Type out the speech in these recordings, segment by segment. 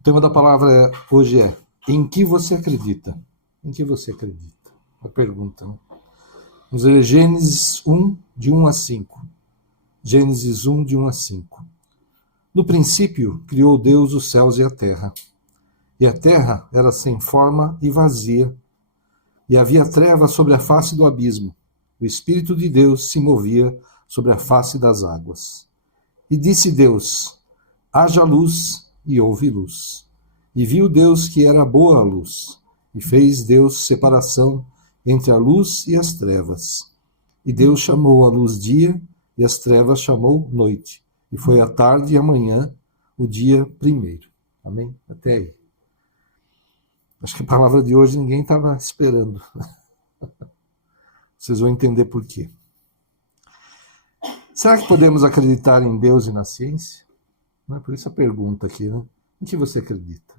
O tema da palavra hoje é: em que você acredita? Em que você acredita? Uma pergunta, né? Vamos ler Gênesis 1, de 1 a 5. Gênesis 1, de 1 a 5. No princípio, criou Deus os céus e a terra. E a terra era sem forma e vazia, e havia trevas sobre a face do abismo. O Espírito de Deus se movia sobre a face das águas. E disse Deus: haja luz, e houve luz. E viu Deus que era boa a luz, e fez Deus separação entre a luz e as trevas. E Deus chamou a luz dia, e as trevas chamou noite. E foi a tarde e a manhã, o dia primeiro. Amém? Até aí. Acho que a palavra de hoje ninguém estava esperando. Vocês vão entender por quê. Será que podemos acreditar em Deus e na ciência? Não é por isso a pergunta aqui, né? Em que você acredita?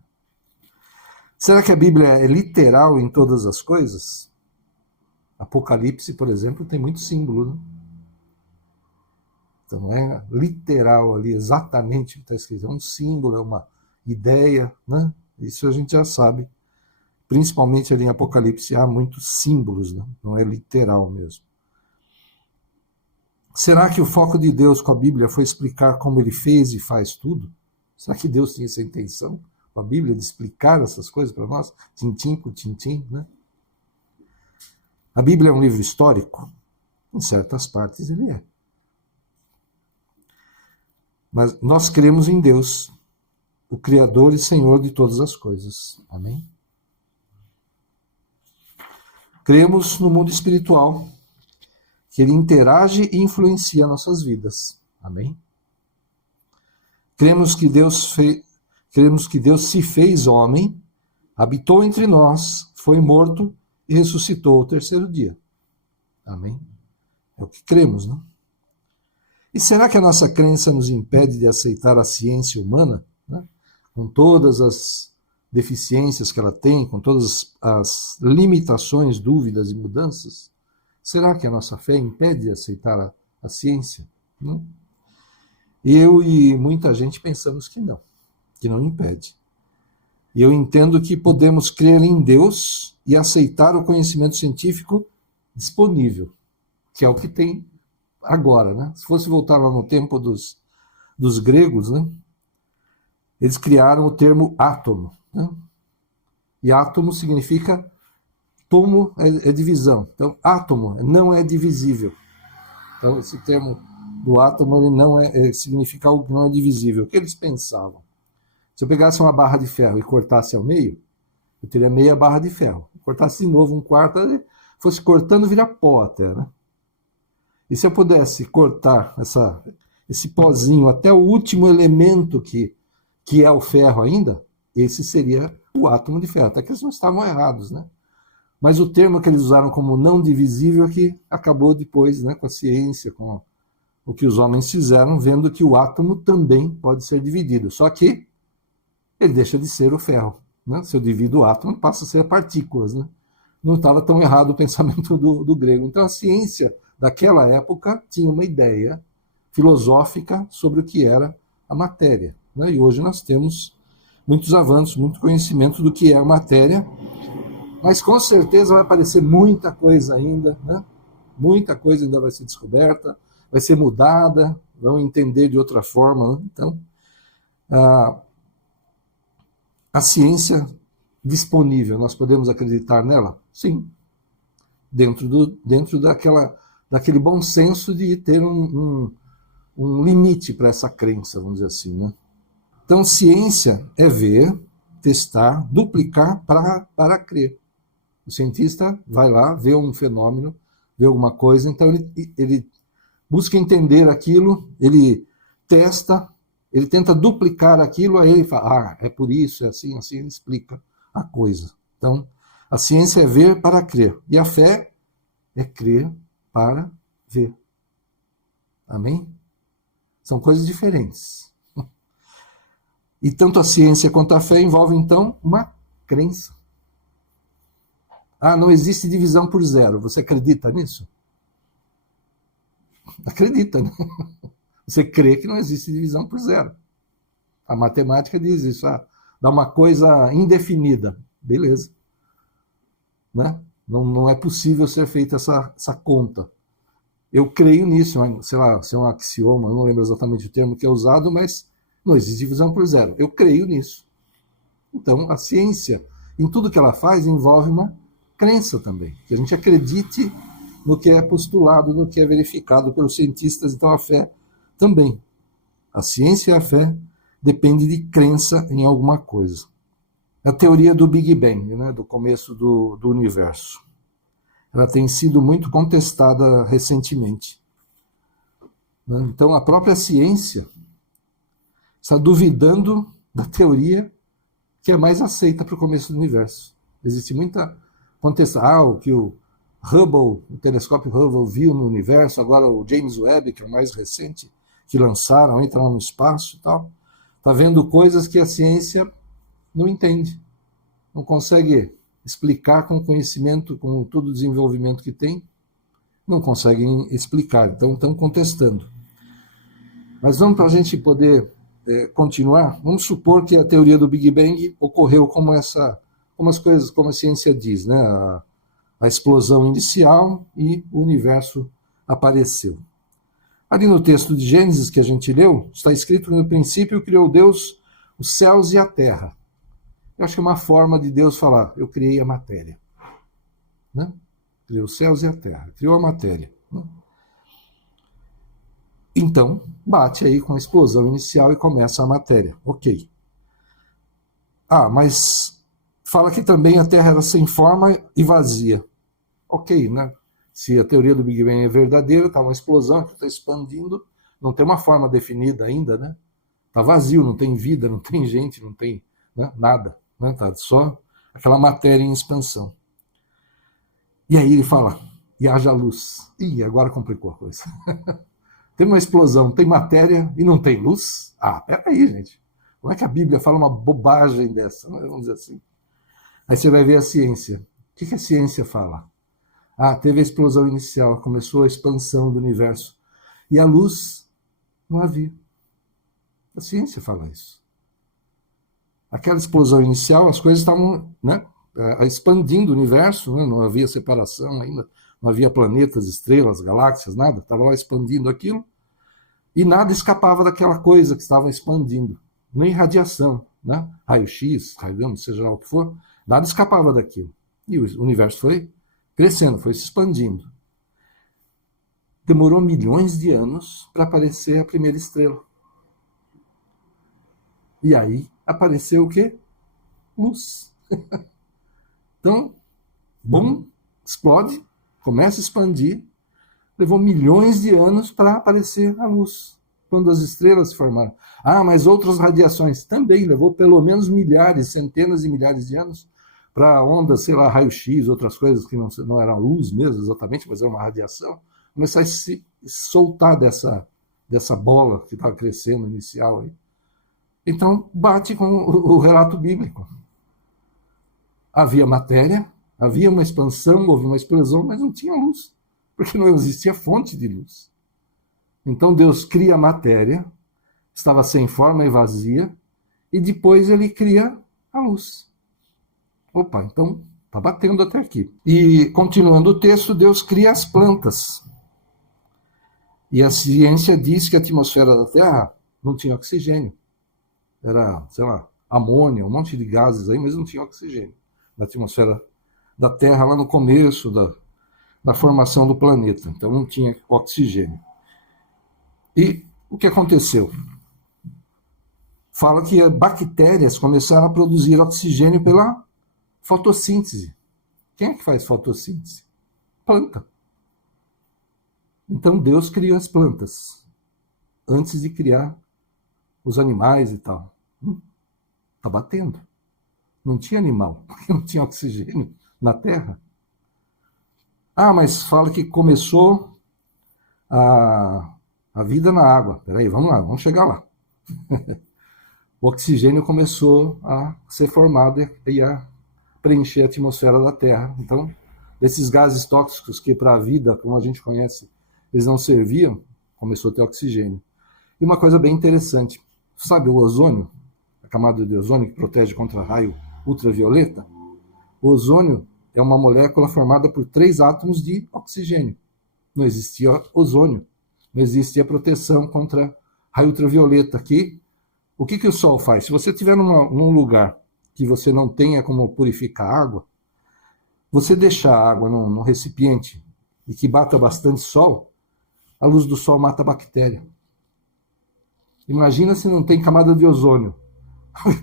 Será que a Bíblia é literal em todas as coisas? Apocalipse, por exemplo, tem muito símbolo, né? Então não é literal ali exatamente o que está escrito. É um símbolo, é uma ideia, né? Isso a gente já sabe. Principalmente ali em Apocalipse há muitos símbolos, né? Não é literal mesmo. Será que o foco de Deus com a Bíblia foi explicar como ele fez e faz tudo? Será que Deus tinha essa intenção com a Bíblia de explicar essas coisas para nós? Tintim por tintim, né? A Bíblia é um livro histórico? Em certas partes ele é. Mas nós cremos em Deus, o Criador e Senhor de todas as coisas. Amém? Cremos no mundo espiritual, que ele interage e influencia nossas vidas. Amém? Cremos que Deus se fez homem, habitou entre nós, foi morto e ressuscitou ao terceiro dia. Amém? É o que cremos, né? E será que a nossa crença nos impede de aceitar a ciência humana, né? Com todas as deficiências que ela tem, com todas as limitações, dúvidas e mudanças? Será que a nossa fé impede de aceitar a ciência? Não? Eu e muita gente pensamos que não impede. E eu entendo que podemos crer em Deus e aceitar o conhecimento científico disponível, que é o que tem agora, né? Se fosse voltar lá no tempo dos gregos, né? Eles criaram o termo átomo, né? E átomo significa tomo é divisão. Então, átomo não é divisível. Então, esse termo do átomo ele não significa algo que não é divisível. O que eles pensavam? Se eu pegasse uma barra de ferro e cortasse ao meio, eu teria meia barra de ferro. Cortasse de novo um quarto, fosse cortando, vira pó até, né? E se eu pudesse cortar esse pozinho até o último elemento que é o ferro ainda, esse seria o átomo de ferro. Até que eles não estavam errados, né? Mas o termo que eles usaram como não divisível é que acabou depois, né, com a ciência, com o que os homens fizeram, vendo que o átomo também pode ser dividido. Só que ele deixa de ser o ferro, né? Se eu divido o átomo, passa a ser partículas, né? Não estava tão errado o pensamento do grego. Então a ciência daquela época tinha uma ideia filosófica sobre o que era a matéria, né? E hoje nós temos muitos avanços, muito conhecimento do que é a matéria, mas com certeza vai aparecer muita coisa ainda, né? Muita coisa ainda vai ser descoberta, vai ser mudada, vão entender de outra forma, né? Então, a ciência disponível, nós podemos acreditar nela? Sim. Dentro daquele bom senso de ter um limite para essa crença, vamos dizer assim, né? Então, ciência é ver, testar, duplicar para crer. O cientista vai lá, vê um fenômeno, vê alguma coisa, então ele busca entender aquilo, ele testa, ele tenta duplicar aquilo, aí ele fala, é por isso, é assim, ele explica a coisa. Então, a ciência é ver para crer, e a fé é crer para ver. Amém? São coisas diferentes. E tanto a ciência quanto a fé envolvem, então, uma crença. Não existe divisão por zero. Você acredita nisso? Acredita, né? Você crê que não existe divisão por zero. A matemática diz isso. dá uma coisa indefinida. Beleza. Né? Não é possível ser feita essa conta. Eu creio nisso, sei lá, se é um axioma, eu não lembro exatamente o termo que é usado, mas não existe divisão por zero. Eu creio nisso. Então, a ciência, em tudo que ela faz, envolve uma crença também. Que a gente acredite no que é postulado, no que é verificado pelos cientistas. Então, a fé também. A ciência e a fé dependem de crença em alguma coisa. A teoria do Big Bang, né, do começo do universo. Ela tem sido muito contestada recentemente. Então, a própria ciência está duvidando da teoria que é mais aceita para o começo do universo. Existe muita contestação. O que o Hubble, o telescópio Hubble viu no universo, agora o James Webb, que é o mais recente, que lançaram, entra lá no espaço e tal, está vendo coisas que a ciência não entende, não consegue explicar com o conhecimento, com todo o desenvolvimento que tem, não conseguem explicar, então estão contestando. Mas vamos, para a gente poder continuar, vamos supor que a teoria do Big Bang ocorreu como as coisas, como a ciência diz, né? A explosão inicial e o universo apareceu. Ali no texto de Gênesis que a gente leu, está escrito que no princípio criou Deus os céus e a terra. Eu acho que é uma forma de Deus falar, eu criei a matéria. Né? Criou os céus e a terra, criou a matéria. Né? Então, bate aí com a explosão inicial e começa a matéria. Ok. Mas fala que também a Terra era sem forma e vazia. Ok, né? Se a teoria do Big Bang é verdadeira, está uma explosão que está expandindo, não tem uma forma definida ainda, né? Está vazio, não tem vida, não tem gente, não tem, né, nada. Né? Tá só aquela matéria em expansão. E aí ele fala, e haja luz. Ih, agora complicou a coisa. Tem uma explosão, tem matéria e não tem luz? Peraí, gente. Como é que a Bíblia fala uma bobagem dessa? Vamos dizer assim. Aí você vai ver a ciência. O que a ciência fala? Teve a explosão inicial, começou a expansão do universo. E a luz não havia. A ciência fala isso. Aquela explosão inicial, as coisas estavam, né, expandindo o universo, né, não havia separação ainda, não havia planetas, estrelas, galáxias, nada, estava lá expandindo aquilo, e nada escapava daquela coisa que estava expandindo, nem radiação, né, raio-x, raio-gama, seja lá o que for, nada escapava daquilo. E o universo foi crescendo, foi se expandindo. Demorou milhões de anos para aparecer a primeira estrela. E aí apareceu o quê? Luz. Então, bum, explode, começa a expandir, levou milhões de anos para aparecer a luz, quando as estrelas se formaram. Mas outras radiações também levou pelo menos milhares, centenas de milhares de anos para ondas, sei lá, raio-x, outras coisas que não eram luz mesmo exatamente, mas era uma radiação, começar a se soltar dessa bola que estava crescendo inicial aí. Então, bate com o relato bíblico. Havia matéria, havia uma expansão, houve uma explosão, mas não tinha luz, porque não existia fonte de luz. Então, Deus cria a matéria, estava sem forma e vazia, e depois ele cria a luz. Opa, então está batendo até aqui. E, continuando o texto, Deus cria as plantas. E a ciência diz que a atmosfera da Terra não tinha oxigênio. Era, sei lá, amônia, um monte de gases aí, mas não tinha oxigênio na atmosfera da Terra lá no começo da formação do planeta. Então não tinha oxigênio. E o que aconteceu? Fala que bactérias começaram a produzir oxigênio pela fotossíntese. Quem é que faz fotossíntese? Planta. Então Deus criou as plantas antes de criar os animais e tal. Está batendo. Não tinha animal, porque não tinha oxigênio na Terra. Mas fala que começou a vida na água. Peraí, vamos lá, vamos chegar lá. O oxigênio começou a ser formado e a preencher a atmosfera da Terra. Então, esses gases tóxicos que para a vida, como a gente conhece, eles não serviam, começou a ter oxigênio. E uma coisa bem interessante, sabe o ozônio? camada de ozônio que protege contra raio ultravioleta. O ozônio é uma molécula formada por 3 átomos de oxigênio. Não existia ozônio, não existia proteção contra raio ultravioleta. Aqui, o que o Sol faz? Se você estiver num lugar que você não tenha como purificar a água, você deixar a água num recipiente e que bata bastante sol, a luz do Sol mata a bactéria. Imagina se não tem camada de ozônio.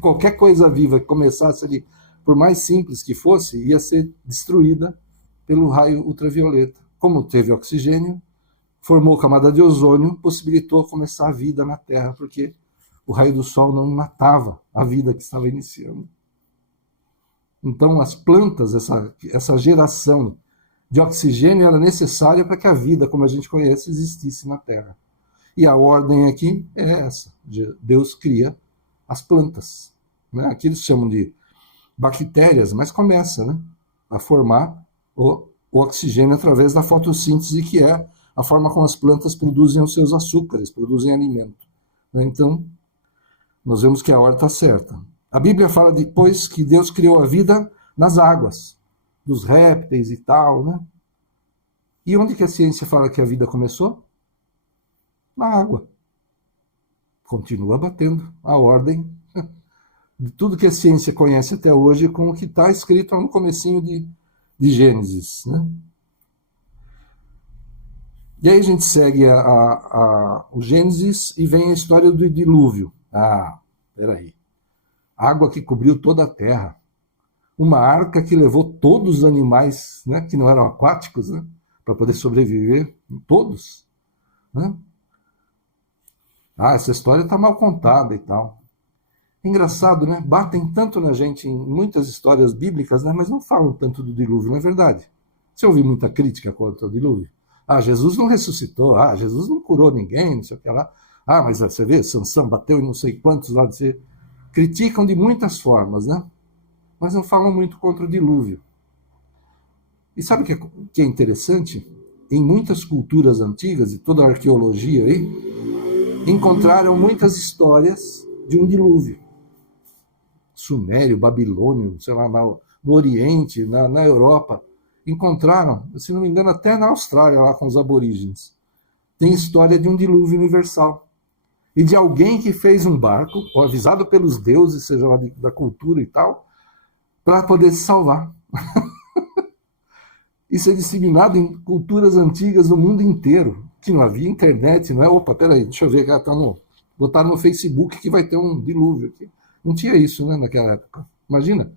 Qualquer coisa viva que começasse ali, por mais simples que fosse, ia ser destruída pelo raio ultravioleta. Como teve oxigênio, formou camada de ozônio, possibilitou começar a vida na Terra, porque o raio do Sol não matava a vida que estava iniciando. Então, as plantas, essa geração de oxigênio era necessária para que a vida, como a gente conhece, existisse na Terra. E a ordem aqui é essa: Deus cria as plantas. Né? Aqui eles chamam de bactérias, mas começa, né, a formar o oxigênio através da fotossíntese, que é a forma como as plantas produzem os seus açúcares, produzem alimento. Né? Então, nós vemos que a ordem está certa. A Bíblia fala depois que Deus criou a vida nas águas, dos répteis e tal, né? E onde que a ciência fala que a vida começou? Na água. Continua batendo a ordem de tudo que a ciência conhece até hoje com o que está escrito no comecinho de Gênesis, né? E aí a gente segue o Gênesis e vem a história do dilúvio. Peraí. Água que cobriu toda a terra. Uma arca que levou todos os animais, né, que não eram aquáticos, né, para poder sobreviver, todos. Né? Essa história está mal contada e tal. Engraçado, né? Batem tanto na gente em muitas histórias bíblicas, né, mas não falam tanto do dilúvio, não é verdade? Você ouviu muita crítica contra o dilúvio? Jesus não ressuscitou, Jesus não curou ninguém, não sei o que lá. Mas você vê, Sansão bateu em não sei quantos lá de ser. Criticam de muitas formas, né? Mas não falam muito contra o dilúvio. E sabe o que é interessante? Em muitas culturas antigas, e toda a arqueologia aí, encontraram muitas histórias de um dilúvio. Sumério, babilônio, sei lá, no Oriente, na Europa, encontraram, se não me engano, até na Austrália, lá com os aborígenes. Tem história de um dilúvio universal. E de alguém que fez um barco, ou avisado pelos deuses, seja lá da cultura e tal, para poder se salvar. Isso é disseminado em culturas antigas do mundo inteiro, que não havia internet, não é? Opa, peraí, deixa eu ver, botaram no Facebook que vai ter um dilúvio aqui. Não tinha isso, né, naquela época. Imagina,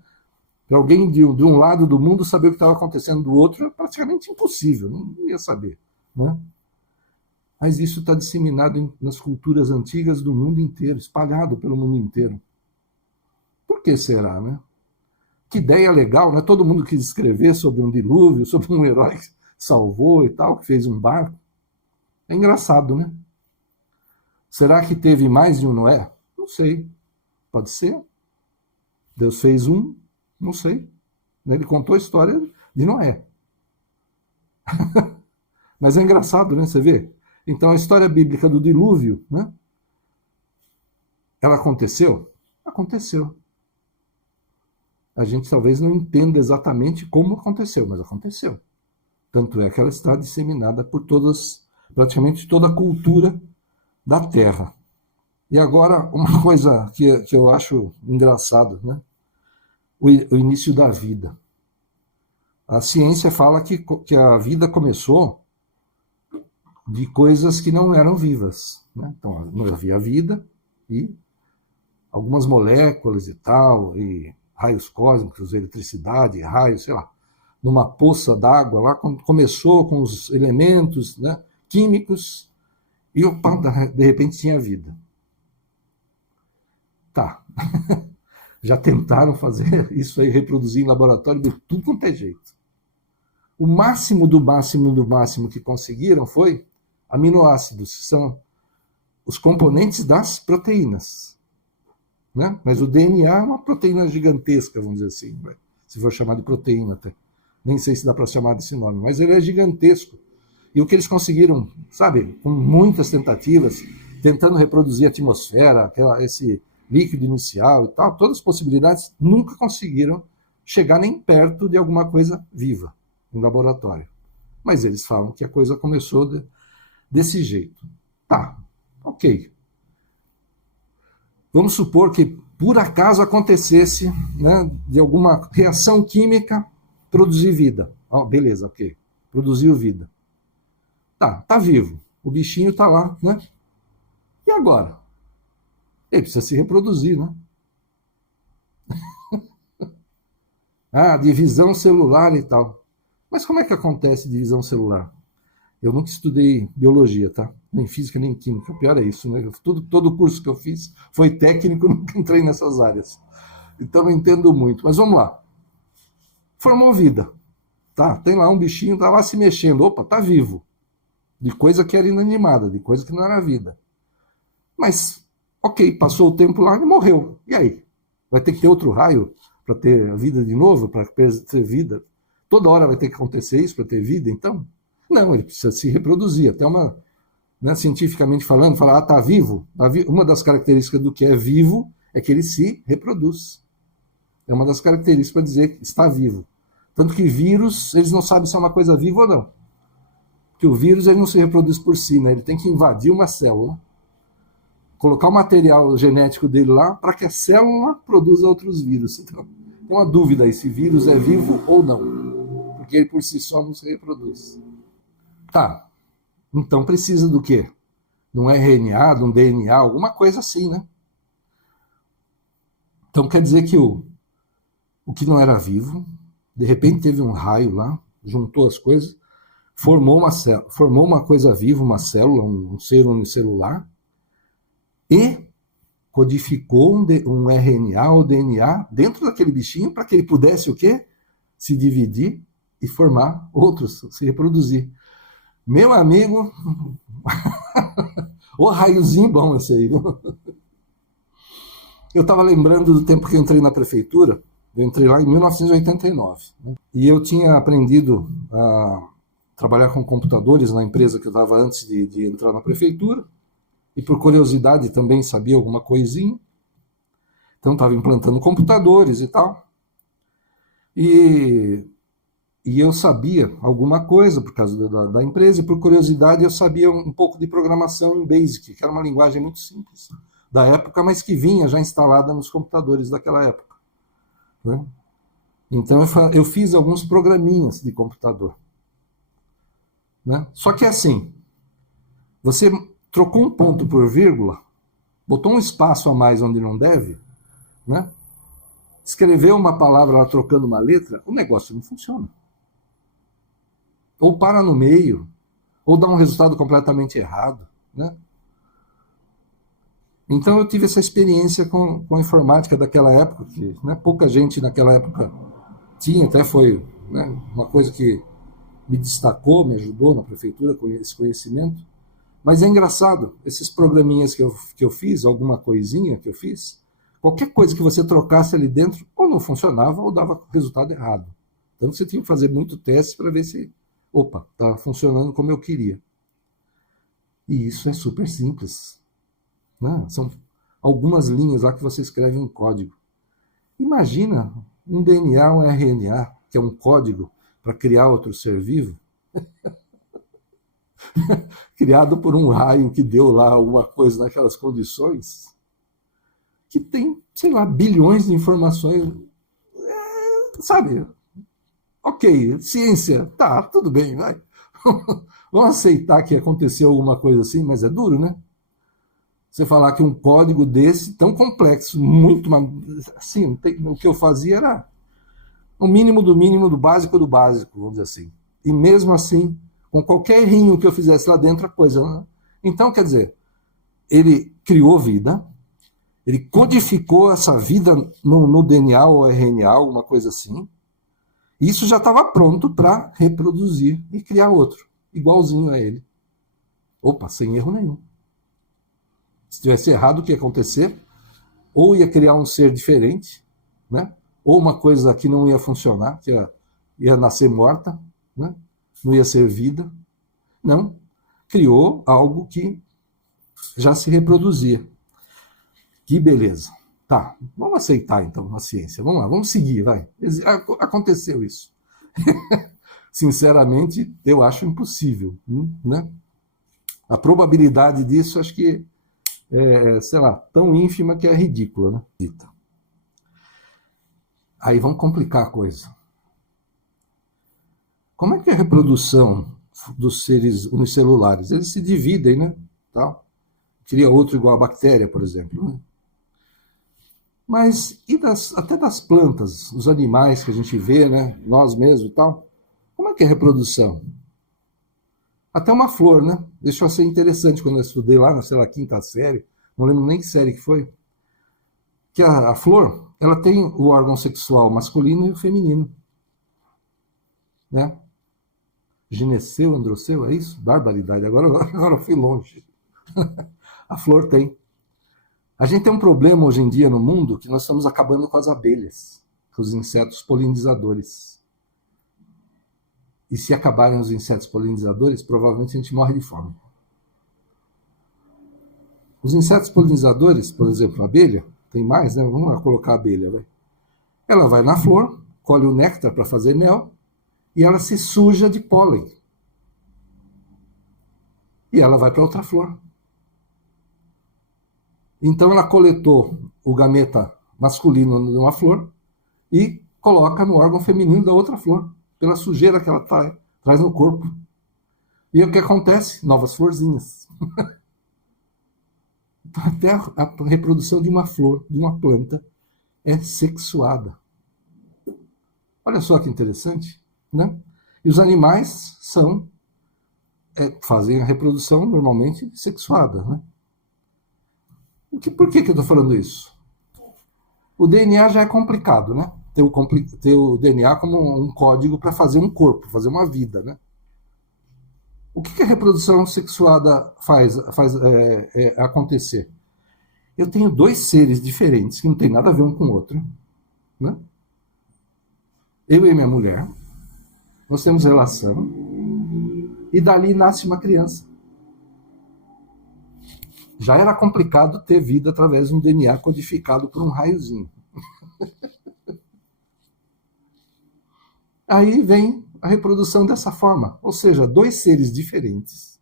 para alguém de um lado do mundo saber o que estava acontecendo do outro é praticamente impossível, não ia saber, né? Mas isso está disseminado nas culturas antigas do mundo inteiro, espalhado pelo mundo inteiro. Por que será, né? Que ideia legal, né? Todo mundo quis escrever sobre um dilúvio, sobre um herói que salvou e tal, que fez um barco. É engraçado, né? Será que teve mais de um Noé? Não sei. Pode ser. Deus fez um, não sei. Ele contou a história de Noé. Mas é engraçado, né? Você vê? Então, a história bíblica do dilúvio, né? Ela aconteceu? Aconteceu. A gente talvez não entenda exatamente como aconteceu, mas aconteceu. Tanto é que ela está disseminada por praticamente toda a cultura da Terra. E agora, uma coisa que eu acho engraçado, né? O início da vida. A ciência fala que a vida começou de coisas que não eram vivas, né? Então, não havia vida e algumas moléculas e tal, e raios cósmicos, eletricidade, raios, sei lá, numa poça d'água lá, começou com os elementos, né, químicos, e opa, de repente tinha vida. Tá. Já tentaram fazer isso aí, reproduzir em laboratório de tudo quanto é jeito. O máximo do máximo do máximo que conseguiram foi aminoácidos, que são os componentes das proteínas. Né? Mas o DNA é uma proteína gigantesca, vamos dizer assim, se for chamar de proteína até. Nem sei se dá para chamar desse nome, mas ele é gigantesco. E o que eles conseguiram, sabe, com muitas tentativas, tentando reproduzir a atmosfera, esse líquido inicial e tal, todas as possibilidades, nunca conseguiram chegar nem perto de alguma coisa viva em laboratório. Mas eles falam que a coisa começou desse jeito. Tá, ok. Vamos supor que por acaso acontecesse, né, de alguma reação química produzir vida. Oh, beleza, ok. Produziu vida. Tá vivo. O bichinho tá lá, né? E agora? Ele precisa se reproduzir, né? Divisão celular e tal. Mas como é que acontece divisão celular? Eu nunca estudei biologia, tá? Nem física, nem química. O pior é isso, né? Todo o curso que eu fiz foi técnico, nunca entrei nessas áreas. Então não entendo muito. Mas vamos lá. Formou vida. Tá, tem lá um bichinho, tá lá se mexendo. Opa, tá vivo. De coisa que era inanimada, de coisa que não era vida. Mas, ok, passou o tempo lá e morreu. E aí? Vai ter que ter outro raio para ter vida de novo, para ter vida? Toda hora vai ter que acontecer isso para ter vida, então? Não, ele precisa se reproduzir. Até uma, né, cientificamente falando, falar, tá vivo. Uma das características do que é vivo é que ele se reproduz. É uma das características para dizer que está vivo. Tanto que vírus, eles não sabem se é uma coisa viva ou não. Porque o vírus ele não se reproduz por si, né? Ele tem que invadir uma célula, colocar o material genético dele lá para que a célula produza outros vírus. Então, tem uma dúvida aí se vírus é vivo ou não. Porque ele por si só não se reproduz. Tá, então precisa do quê? De um RNA, de um DNA, alguma coisa assim, né? Então quer dizer que o que não era vivo, de repente teve um raio lá, juntou as coisas, formou uma coisa viva, uma célula, um ser unicelular, e codificou um RNA ou DNA dentro daquele bichinho para que ele pudesse o quê? Se dividir e formar outros, se reproduzir. Meu amigo, o raiozinho bom esse aí. Eu estava lembrando do tempo que eu entrei na prefeitura, eu entrei lá em 1989, né? E eu tinha aprendido a trabalhar com computadores na empresa que eu estava antes de entrar na prefeitura, e por curiosidade também sabia alguma coisinha, então estava implantando computadores e tal, e eu sabia alguma coisa por causa da empresa, e por curiosidade eu sabia um pouco de programação em BASIC, que era uma linguagem muito simples da época, mas que vinha já instalada nos computadores daquela época, né? Então eu fiz alguns programinhas de computador, né? Só que é assim, você trocou um ponto por vírgula, botou um espaço a mais onde não deve, né? Escreveu uma palavra lá trocando uma letra, o negócio não funciona. Ou para no meio, ou dá um resultado completamente errado, né? Então eu tive essa experiência com a informática daquela época, que, né, pouca gente naquela época tinha, até foi, né, uma coisa que me destacou, me ajudou na prefeitura com esse conhecimento. Mas é engraçado, esses programinhas que eu fiz, alguma coisinha que eu fiz, qualquer coisa que você trocasse ali dentro, ou não funcionava, ou dava resultado errado. Então você tinha que fazer muito teste para ver se, opa, está funcionando como eu queria. E isso é super simples, né? São algumas linhas lá que você escreve um código. Imagina um DNA, um RNA, que é um código para criar outro ser vivo, criado por um raio que deu lá alguma coisa naquelas condições, que tem, sei lá, bilhões de informações, sabe? Ok, ciência, tá, tudo bem, vai. Vamos aceitar que aconteceu alguma coisa assim, mas é duro, né? Você falar que um código desse, tão complexo, muito, assim, o que eu fazia era o mínimo, do básico, vamos dizer assim. E mesmo assim, com qualquer errinho que eu fizesse lá dentro, a coisa, né? Então, quer dizer, ele criou vida, ele codificou essa vida no DNA ou RNA, alguma coisa assim, e isso já estava pronto para reproduzir e criar outro, igualzinho a ele. Opa, sem erro nenhum. Se tivesse errado, o que ia acontecer? Ou ia criar um ser diferente, né? Ou uma coisa que não ia funcionar, que ia nascer morta, né? Não ia ser vida. Não. Criou algo que já se reproduzia. Que beleza. Tá, vamos aceitar então a ciência. Vamos lá, vamos seguir, vai. Aconteceu isso. Sinceramente, eu acho impossível, né? A probabilidade disso, acho que sei lá, tão ínfima que é ridícula, né? Aí vamos complicar a coisa. Como é que é a reprodução dos seres unicelulares? Eles se dividem, né? Tal. Cria outro igual a bactéria, por exemplo, né? Mas e até das plantas, os animais que a gente vê, né? Nós mesmos e tal. Como é que é a reprodução? Até uma flor, né? Deixou ser interessante quando eu estudei lá, sei lá, quinta série, não lembro nem que série que foi, que a flor, ela tem o órgão sexual masculino e o feminino, né? Gineceu, androceu, é isso? Barbaridade, agora eu fui longe. A flor tem. A gente tem um problema hoje em dia no mundo que nós estamos acabando com as abelhas, com os insetos polinizadores. E se acabarem os insetos polinizadores, provavelmente a gente morre de fome. Os insetos polinizadores, por exemplo, a abelha, tem mais, né? Vamos lá colocar a abelha, vai. Ela vai na flor, colhe o néctar para fazer mel, e ela se suja de pólen. E ela vai para outra flor. Então ela coletou o gameta masculino numa flor e coloca no órgão feminino da outra flor, pela sujeira que ela traz no corpo. E o que acontece? Novas florzinhas. Até a reprodução de uma flor, de uma planta, é sexuada. Olha só que interessante, né? E os animais fazem a reprodução normalmente sexuada, né? Por que eu estou falando isso? O DNA já é complicado, né? Ter o DNA como um código para fazer um corpo, fazer uma vida, né? O que a reprodução sexuada faz acontecer? Eu tenho dois seres diferentes que não tem nada a ver um com o outro, né? Eu e minha mulher, nós temos relação e dali nasce uma criança. Já era complicado ter vida através de um DNA codificado por um raiozinho. Aí vem a reprodução dessa forma, ou seja, dois seres diferentes,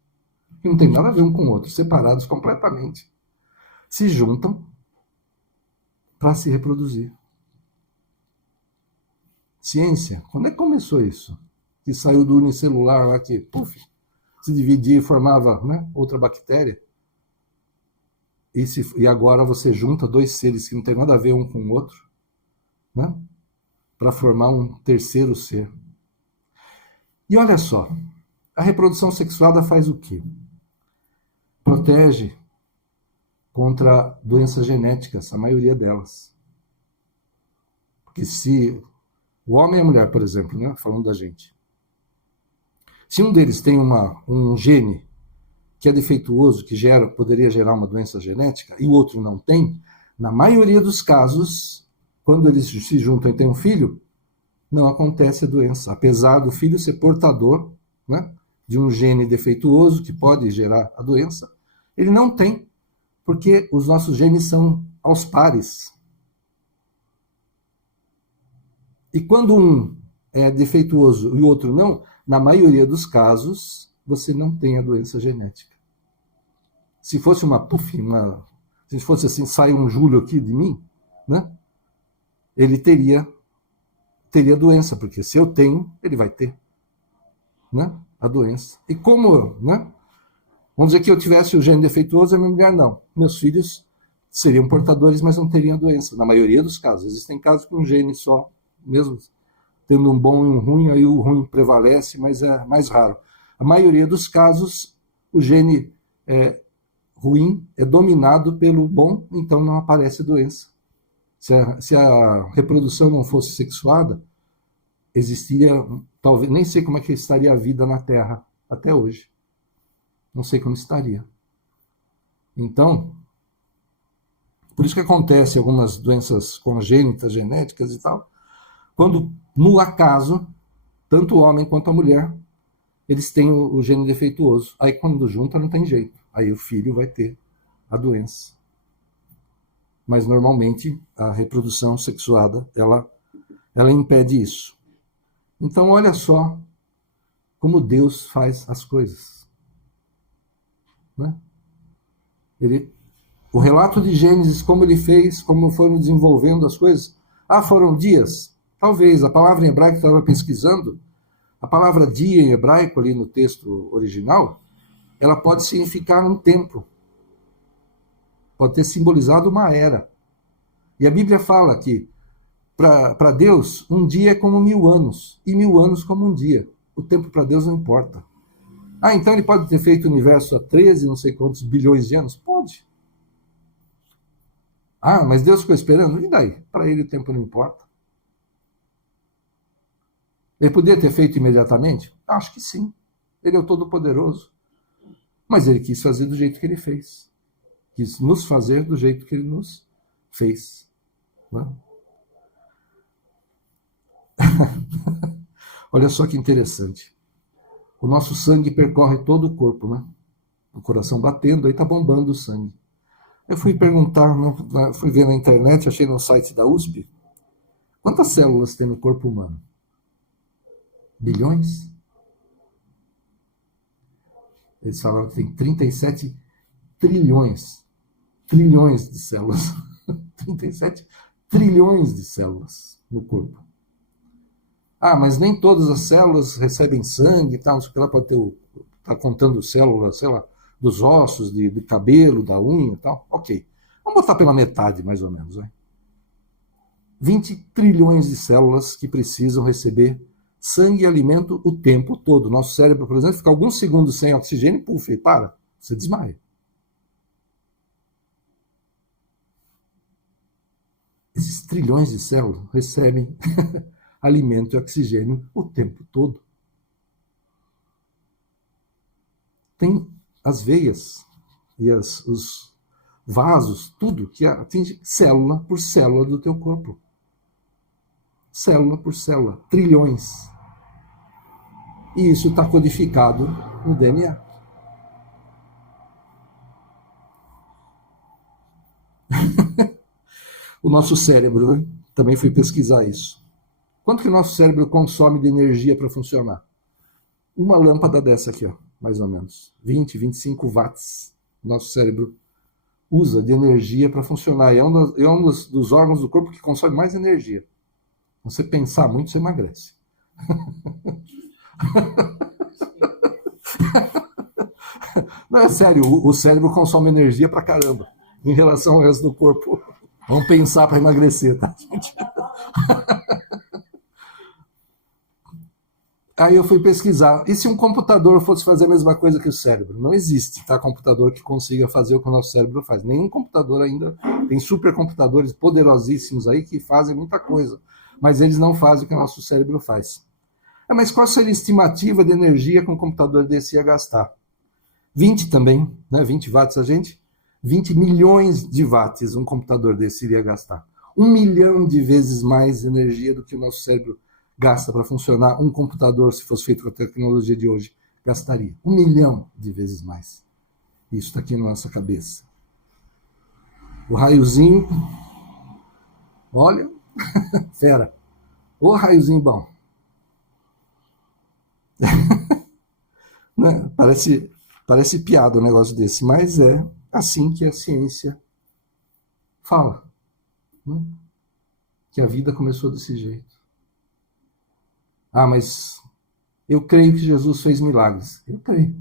que não tem nada a ver um com o outro, separados completamente, se juntam para se reproduzir. Ciência, quando é que começou isso? Que saiu do unicelular lá que, se dividia e formava, né, outra bactéria. E agora você junta dois seres que não tem nada a ver um com o outro, né, para formar um terceiro ser. E olha só, a reprodução sexuada faz o quê? Protege contra doenças genéticas, a maioria delas. Porque se o homem e a mulher, por exemplo, né, falando da gente, se um deles tem um gene que é defeituoso, que poderia gerar uma doença genética, e o outro não tem, na maioria dos casos, quando eles se juntam e têm um filho, não acontece a doença, apesar do filho ser portador, né, de um gene defeituoso que pode gerar a doença, ele não tem, porque os nossos genes são aos pares. E quando um é defeituoso e o outro não, na maioria dos casos, você não tem a doença genética. Se fosse se fosse assim, sai um Júlio aqui de mim, né, ele teria doença, porque se eu tenho, ele vai ter, né, a doença. E como, né, vamos dizer que eu tivesse o gene defeituoso, a minha mulher não. Meus filhos seriam portadores, mas não teriam a doença, na maioria dos casos. Existem casos com um gene só, mesmo tendo um bom e um ruim, aí o ruim prevalece, mas é mais raro. A maioria dos casos, o gene ruim é dominado pelo bom, então não aparece doença. Se a reprodução não fosse sexuada, existiria, talvez, nem sei como é que estaria a vida na Terra até hoje. Não sei como estaria. Então, por isso que acontece algumas doenças congênitas, genéticas e tal, quando, no acaso, tanto o homem quanto a mulher, eles têm o gene defeituoso. Aí, quando junta, não tem jeito. Aí o filho vai ter a doença. mas normalmente a reprodução sexuada, ela impede isso. Então, olha só como Deus faz as coisas. Né? O relato de Gênesis, como ele fez, como foram desenvolvendo as coisas. Ah, foram dias? Talvez. A palavra em hebraico que eu estava pesquisando, a palavra dia em hebraico, ali no texto original, ela pode significar um tempo. Pode ter simbolizado uma era. E a Bíblia fala que, para Deus, um dia é como 1000 anos, e 1000 anos como um dia. O tempo para Deus não importa. Ah, então ele pode ter feito o universo há 13, não sei quantos bilhões de anos? Pode. Ah, mas Deus ficou esperando? E daí? Para ele o tempo não importa. Ele poderia ter feito imediatamente? Acho que sim. Ele é o Todo-Poderoso. Mas ele quis fazer do jeito que ele fez. Quis nos fazer do jeito que ele nos fez. Né? Olha só que interessante. O nosso sangue percorre todo o corpo, né? O coração batendo, aí tá bombando o sangue. Eu fui perguntar, fui ver na internet, achei no site da USP, quantas células tem no corpo humano? Bilhões? Eles falaram que tem 37 trilhões. Trilhões de células. 37 trilhões de células no corpo. Ah, mas nem todas as células recebem sangue e tal, não sei o que lá, pode ter tá contando células, sei lá, dos ossos, do cabelo, da unha e tal. Ok. Vamos botar pela metade, mais ou menos. Né? 20 trilhões de células que precisam receber sangue e alimento o tempo todo. Nosso cérebro, por exemplo, fica alguns segundos sem oxigênio, puf, para, você desmaia. Esses trilhões de células recebem alimento e oxigênio o tempo todo. Tem as veias e os vasos, tudo que atinge célula por célula do teu corpo. Célula por célula, trilhões. E isso está codificado no DNA. O nosso cérebro, né? Também fui pesquisar isso. Quanto que o nosso cérebro consome de energia para funcionar? Uma lâmpada dessa aqui, ó, mais ou menos. 20, 25 watts. Nosso cérebro usa de energia para funcionar. É um dos órgãos do corpo que consome mais energia. Se você pensar muito, você emagrece. Não, é sério, o cérebro consome energia pra caramba em relação ao resto do corpo. Vamos pensar para emagrecer, tá, gente? Aí eu fui pesquisar. E se um computador fosse fazer a mesma coisa que o cérebro? Não existe, tá? Computador que consiga fazer o que o nosso cérebro faz. Nenhum computador ainda. Tem supercomputadores poderosíssimos aí que fazem muita coisa. Mas eles não fazem o que o nosso cérebro faz. Mas qual seria a estimativa de energia que um computador desse ia gastar? 20 também, né? 20 watts a gente? 20 milhões de watts um computador desse iria gastar. 1 milhão de vezes mais energia do que o nosso cérebro gasta para funcionar. Um computador, se fosse feito com a tecnologia de hoje, gastaria 1 milhão de vezes mais. Isso está aqui na nossa cabeça. O raiozinho, olha, fera. O raiozinho bom. Né? Parece piada um negócio desse, mas é assim que a ciência fala. Né? Que a vida começou desse jeito. Ah, mas eu creio que Jesus fez milagres. Eu creio.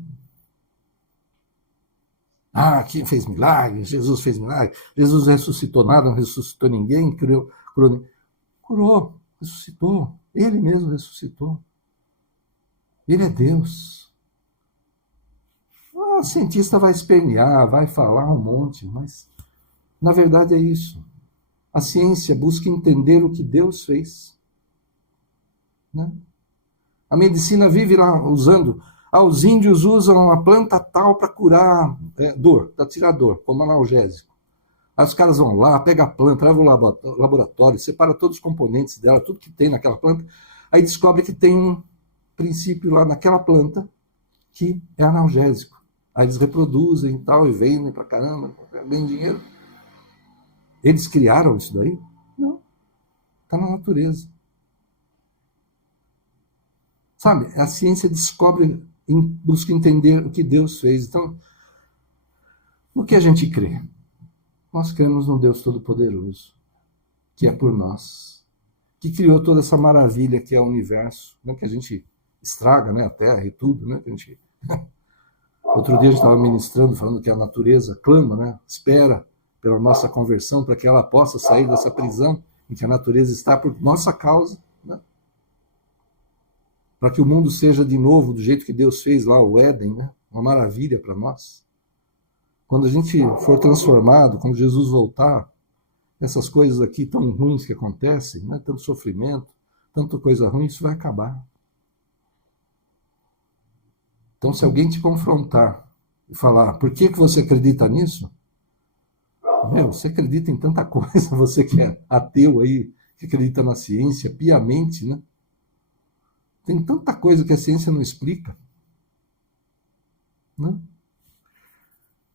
Ah, quem fez milagres? Jesus fez milagres. Jesus ressuscitou nada, não ressuscitou ninguém, curou, ressuscitou. Ele mesmo ressuscitou. Ele é Deus. O cientista vai espernear, vai falar um monte, mas na verdade é isso. A ciência busca entender o que Deus fez. Né? A medicina vive lá usando. Os índios usam a planta tal para curar dor, para tirar dor, como analgésico. Aí os caras vão lá, pegam a planta, levam ao laboratório, separa todos os componentes dela, tudo que tem naquela planta, aí descobre que tem um princípio lá naquela planta que é analgésico. Aí eles reproduzem e tal, e vendem pra caramba, ganham dinheiro. Eles criaram isso daí? Não. Está na natureza. Sabe, a ciência descobre, busca entender o que Deus fez. Então, no que a gente crê? Nós cremos no Deus Todo-Poderoso, que é por nós, que criou toda essa maravilha que é o universo, né, que a gente estraga, né, a Terra e tudo, né, que a gente... Outro dia a gente estava ministrando, falando que a natureza clama, né, espera pela nossa conversão, para que ela possa sair dessa prisão em que a natureza está por nossa causa, né, para que o mundo seja de novo do jeito que Deus fez lá, o Éden, né, uma maravilha para nós. Quando a gente for transformado, quando Jesus voltar, essas coisas aqui tão ruins que acontecem, né, tanto sofrimento, tanta coisa ruim, isso vai acabar. Então, se alguém te confrontar e falar, por que você acredita nisso? Meu, você acredita em tanta coisa, você que é ateu aí, que acredita na ciência, piamente, né? Tem tanta coisa que a ciência não explica, né?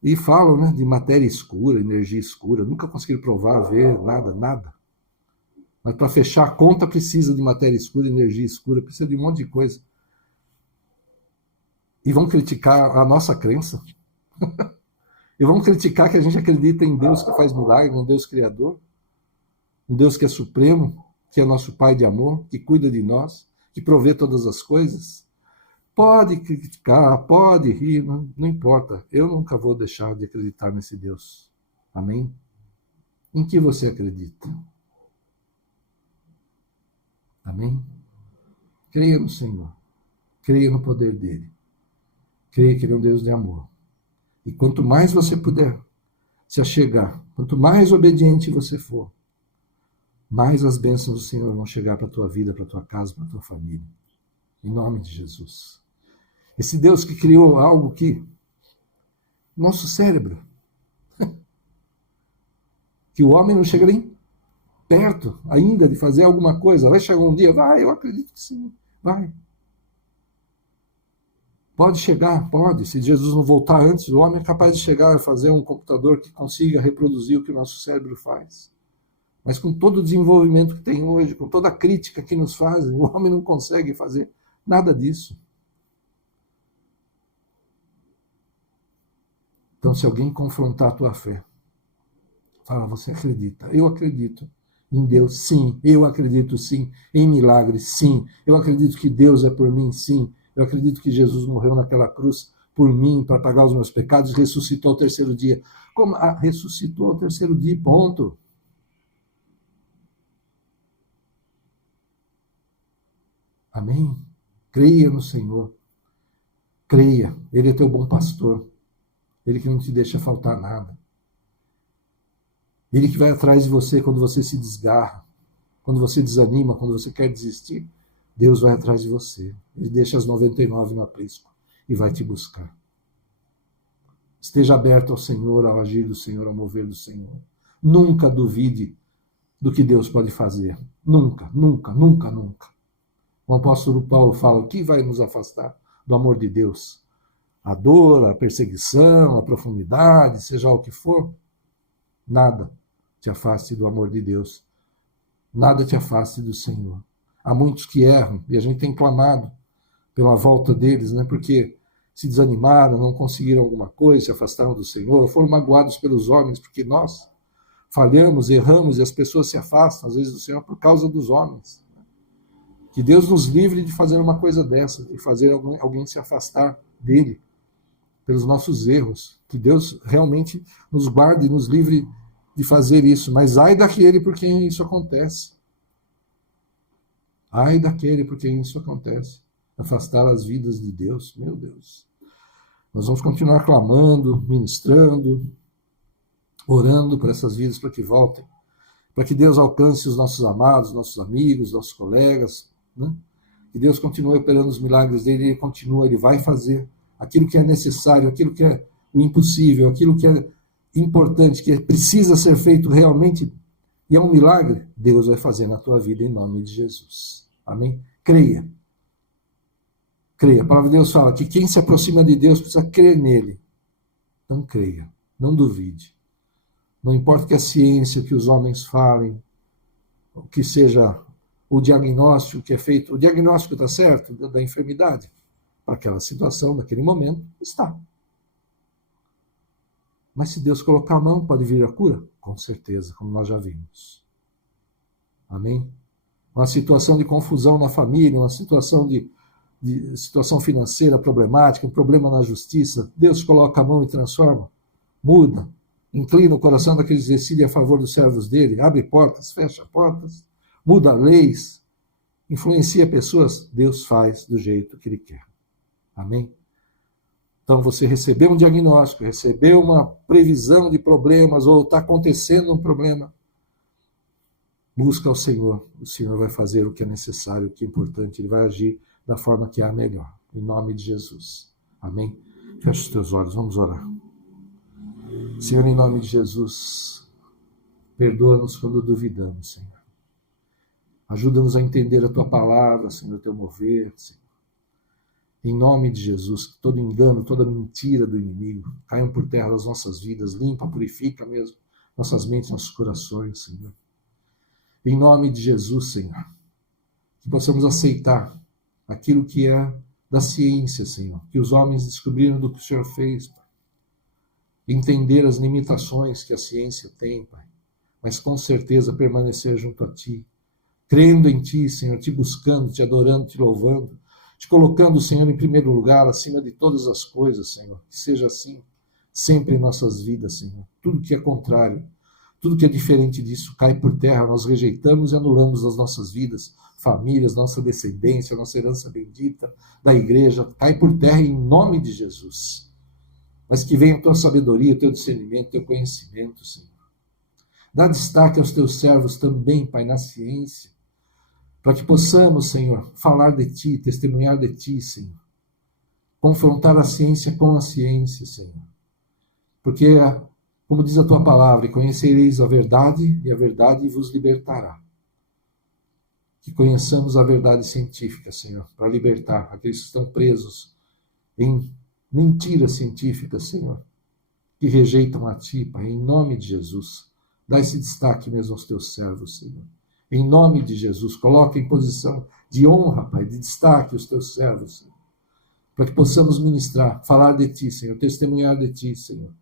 E falam, né, de matéria escura, energia escura. Nunca conseguiram provar, ver, nada. Mas para fechar a conta precisa de matéria escura, energia escura, precisa de um monte de coisa. E vão criticar a nossa crença. E vão criticar que a gente acredita em Deus que faz milagre, um Deus criador, um Deus que é supremo, que é nosso Pai de amor, que cuida de nós, que provê todas as coisas. Pode criticar, pode rir, não importa. Eu nunca vou deixar de acreditar nesse Deus. Amém? Em que você acredita? Amém? Creia no Senhor. Creia no poder dele. Creia que ele é um Deus de amor. E quanto mais você puder se achegar, quanto mais obediente você for, mais as bênçãos do Senhor vão chegar para a tua vida, para a tua casa, para a tua família. Em nome de Jesus. Esse Deus que criou algo que... Nosso cérebro. Que o homem não chega nem perto ainda de fazer alguma coisa. Vai chegar um dia, vai, eu acredito que sim, vai. Pode chegar, pode. Se Jesus não voltar antes, o homem é capaz de chegar a fazer um computador que consiga reproduzir o que o nosso cérebro faz. Mas com todo o desenvolvimento que tem hoje, com toda a crítica que nos fazem, o homem não consegue fazer nada disso. Então, se alguém confrontar a tua fé, fala, você acredita? Eu acredito em Deus, sim. Eu acredito, sim. Em milagres, sim. Eu acredito que Deus é por mim, sim. Eu acredito que Jesus morreu naquela cruz por mim, para pagar os meus pecados, e ressuscitou ao terceiro dia. Como? Ressuscitou ao terceiro dia, ponto. Amém? Creia no Senhor. Creia. Ele é teu bom pastor. Ele que não te deixa faltar nada. Ele que vai atrás de você quando você se desgarra, quando você desanima, quando você quer desistir. Deus vai atrás de você. Ele deixa as 99 no aprisco e vai te buscar. Esteja aberto ao Senhor, ao agir do Senhor, ao mover do Senhor. Nunca duvide do que Deus pode fazer. Nunca, nunca, nunca, nunca. O apóstolo Paulo fala, o que vai nos afastar do amor de Deus? A dor, a perseguição, a profundidade, seja o que for, nada te afaste do amor de Deus. Nada te afaste do Senhor. Há muitos que erram, e a gente tem clamado pela volta deles, né? Porque se desanimaram, não conseguiram alguma coisa, se afastaram do Senhor, foram magoados pelos homens, porque nós falhamos, erramos, e as pessoas se afastam, às vezes, do Senhor por causa dos homens. Que Deus nos livre de fazer uma coisa dessa, de fazer alguém se afastar dele, pelos nossos erros. Que Deus realmente nos guarde e nos livre de fazer isso. Mas ai daquele por quem isso acontece. Ai daquele por quem isso acontece. Afastar as vidas de Deus. Meu Deus. Nós vamos continuar clamando, ministrando, orando por essas vidas para que voltem. Para que Deus alcance os nossos amados, nossos amigos, nossos colegas, né? Que Deus continue operando os milagres dele, ele continua, ele vai fazer aquilo que é necessário, aquilo que é o impossível, aquilo que é importante, que precisa ser feito realmente, e é um milagre, Deus vai fazer na tua vida em nome de Jesus. Amém? Creia. Creia. A palavra de Deus fala que quem se aproxima de Deus precisa crer nele. Então creia. Não duvide. Não importa que a ciência, que os homens falem, que seja o diagnóstico que é feito, o diagnóstico está certo da enfermidade, para aquela situação, naquele momento, está. Mas se Deus colocar a mão, pode vir a cura? Com certeza, como nós já vimos. Amém? Uma situação de confusão na família, uma situação de situação financeira problemática, um problema na justiça, Deus coloca a mão e transforma, muda, inclina o coração daqueles que decidem a favor dos servos dele, abre portas, fecha portas, muda leis, influencia pessoas, Deus faz do jeito que ele quer. Amém? Então você recebeu um diagnóstico, recebeu uma previsão de problemas, ou está acontecendo um problema, busca o Senhor vai fazer o que é necessário, o que é importante, ele vai agir da forma que é a melhor, em nome de Jesus. Amém? Fecha os teus olhos, vamos orar. Senhor, em nome de Jesus, perdoa-nos quando duvidamos, Senhor. Ajuda-nos a entender a Tua palavra, Senhor, o Teu mover, Senhor. Em nome de Jesus, que todo engano, toda mentira do inimigo caiam por terra das nossas vidas, limpa, purifica mesmo nossas mentes, nossos corações, Senhor. Em nome de Jesus, Senhor, que possamos aceitar aquilo que é da ciência, Senhor, que os homens descobriram do que o Senhor fez, Pai. Entender as limitações que a ciência tem, Pai, mas com certeza permanecer junto a Ti, crendo em Ti, Senhor, Te buscando, Te adorando, Te louvando, Te colocando, Senhor, em primeiro lugar, acima de todas as coisas, Senhor, que seja assim sempre em nossas vidas, Senhor. Tudo que é contrário, tudo que é diferente disso cai por terra, nós rejeitamos e anulamos as nossas vidas, famílias, nossa descendência, nossa herança bendita da igreja, cai por terra em nome de Jesus. Mas que venha a Tua sabedoria, o Teu discernimento, o Teu conhecimento, Senhor. Dá destaque aos Teus servos também, Pai, na ciência, para que possamos, Senhor, falar de Ti, testemunhar de Ti, Senhor. Confrontar a ciência com a ciência, Senhor. Porque, como diz a Tua palavra, conhecereis a verdade e a verdade vos libertará. Que conheçamos a verdade científica, Senhor, para libertar aqueles que estão presos em mentiras científicas, Senhor, que rejeitam a Ti, Pai, em nome de Jesus. Dá esse destaque mesmo aos Teus servos, Senhor. Em nome de Jesus, coloca em posição de honra, Pai, de destaque os Teus servos, Senhor, para que possamos ministrar, falar de Ti, Senhor, testemunhar de Ti, Senhor,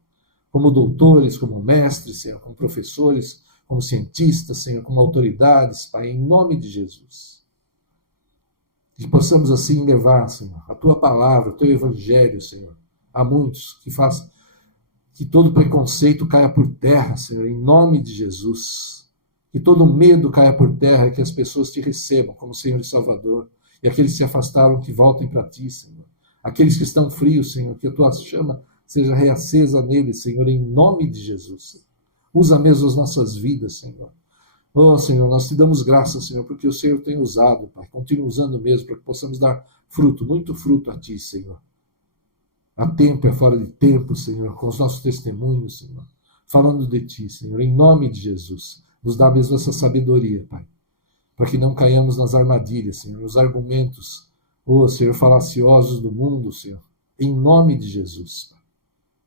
como doutores, como mestres, Senhor, como professores, como cientistas, Senhor, como autoridades, Pai, em nome de Jesus. Que possamos assim levar, Senhor, a Tua palavra, o Teu evangelho, Senhor, a muitos, que faça que todo preconceito caia por terra, Senhor, em nome de Jesus. Que todo medo caia por terra e que as pessoas Te recebam como Senhor e Salvador. E aqueles que se afastaram, que voltem para Ti, Senhor. Aqueles que estão frios, Senhor, que a Tua chama seja reacesa neles, Senhor, em nome de Jesus. Usa mesmo as nossas vidas, Senhor. Oh, Senhor, nós Te damos graças, Senhor, porque o Senhor tem usado, Pai. Continua usando mesmo, para que possamos dar fruto, muito fruto a Ti, Senhor. A tempo é fora de tempo, Senhor, com os nossos testemunhos, Senhor. Falando de Ti, Senhor, em nome de Jesus. Nos dá mesmo essa sabedoria, Pai. Para que não caiamos nas armadilhas, Senhor, nos argumentos, oh, Senhor, falaciosos do mundo, Senhor. Em nome de Jesus, Pai.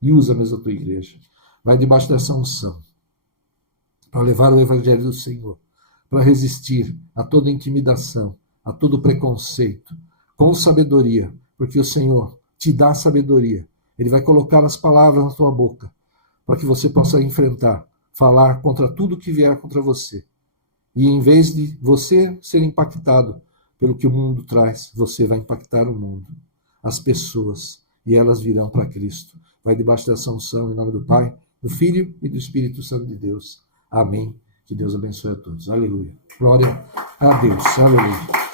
E usa mesmo a Tua igreja. Vai debaixo dessa unção, para levar o evangelho do Senhor, para resistir a toda intimidação, a todo preconceito, com sabedoria, porque o Senhor Te dá sabedoria. Ele vai colocar as palavras na tua boca, para que você possa enfrentar, falar contra tudo que vier contra você. E em vez de você ser impactado pelo que o mundo traz, você vai impactar o mundo, as pessoas, e elas virão para Cristo. Vai debaixo dessa unção, em nome do Pai, do Filho e do Espírito Santo de Deus. Amém. Que Deus abençoe a todos. Aleluia. Glória a Deus. Aleluia.